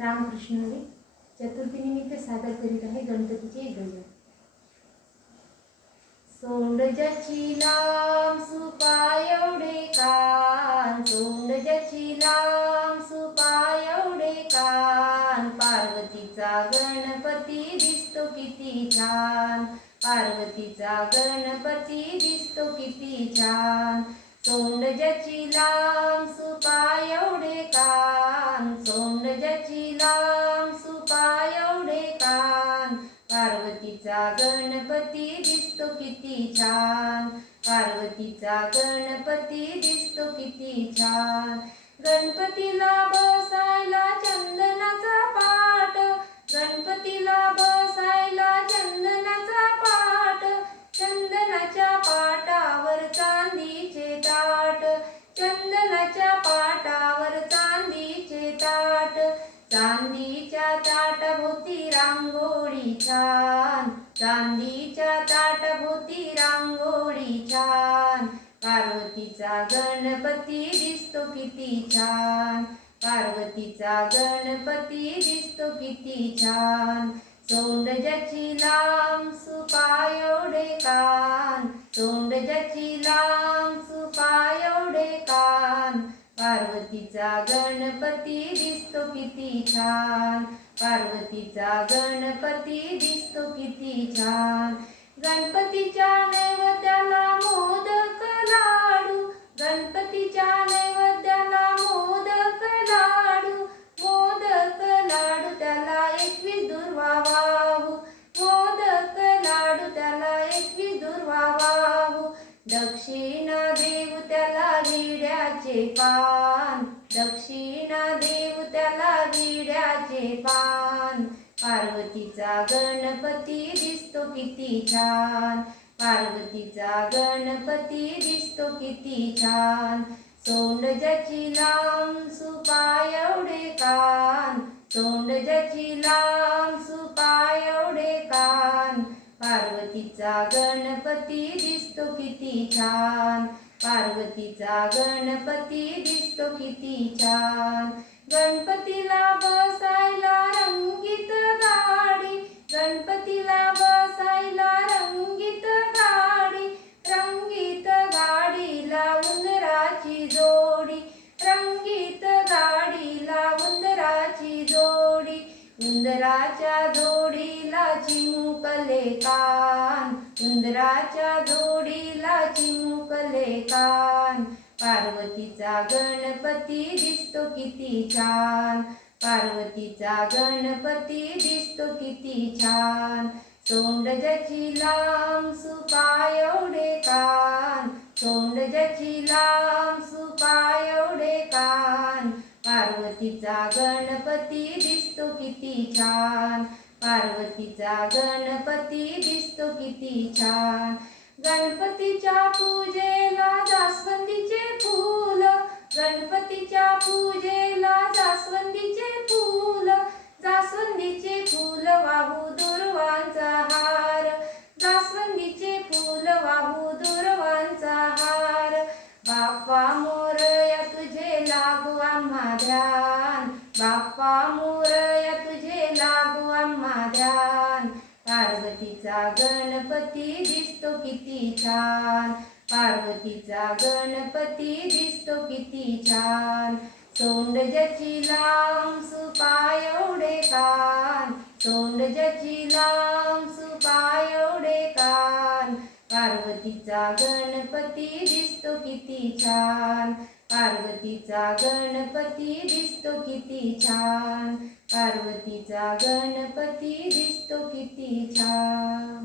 रामकृष्ण चतुर्थी चतुर्थीनिमित्त सादर करीत आहे गणपतीचे गजन सोंड लांब सुपा एवढे कान सोंड लांब सुपा एवढे कान. पार्वतीचा गणपती दिसतो किती छान पार्वतीचा गणपती दिसतो किती छान. सोंड ज्याची लांब पार्वतीचा गणपती दिसतो किती छान. पार्वतीचा गणपती दिसतो किती छान. गणपतीला बसायला चंदनाचा पाठ. गणपतीला बसायला चंदनाचा पाठ. चंदनाच्या पाटावर चांदीचे ताट. चंदनाच्या पाटावर चांदीचे ताट. चांदी चांदीच्या ताटाभोवती रांगोळी छान. पार्वतीचा गणपती दिसतो किती छान. पार्वतीचा गणपती दिसतो किती छान. सोंड ज्याची लांब सुपा एवढे कान. सोंड ज्याची लांब किती छान. पार्वतीचा गणपती दिसतो किती छान. गणपतीच्या नैवेद्याला मोदक लाडू. गणपतीच्या नैवेद्याला मोदक लाडू. मोदक लाडू त्याला एकवीस दुर्वा वाहू. मोदक लाडू त्याला एकवीस दुर्वा वाहू. दक्षिणा देव त्याला हिड्याचे पा गणपती दिसतो किती छान. पार्वतीचा गणपती दिसतो किती छान. सोंड ज्याची लांब सुपाय एवढे कान. सोंड ज्याची लांब सुपाय एवढे कान. पार्वतीचा गणपती दिसतो किती छान. पार्वतीचा गणपती दिसतो किती छान. गणपतीला जोडी उंदराच्या जोडीला चिमुकले कान. उंदराच्या जोडीला चिमुकले कान. पार्वतीचा गणपती दिसतो किती छान. पार्वतीचा गणपती दिसतो किती छान. सोंड जची लांब सुपा एवढे कान. सोंड जची लांब सुपा पार्वतीचा गणपती दिसतो किती छान. पार्वतीचा गणपती दिसतो किती छान. गणपतीच्या पूजेला जास्वंदीचे फूल. गणपतीच्या पूजेला जास्वंदीचे फूल. जास्वंदीचे फूल वाहू दुर्वांचा हार. जास्वंदीचे फूल वाहू दुर्वांचा हार. बाप्पा मोरया तुझे लागू आम्हा ध्यान बाप्पा मोरया तुझे लागू आम्हा ध्यान. पार्वतीचा गणपती दिसतो किती छान. पार्वतीचा गणपती दिसतो किती छान. तोंड जची लांब सुपा एवढे कान. तोंड जची लांब पार्वतीचा गणपती दिसतो किती छान. पार्वतीचा गणपती दिसतो किती छान. पार्वतीचा गणपती दिसतो किती छान.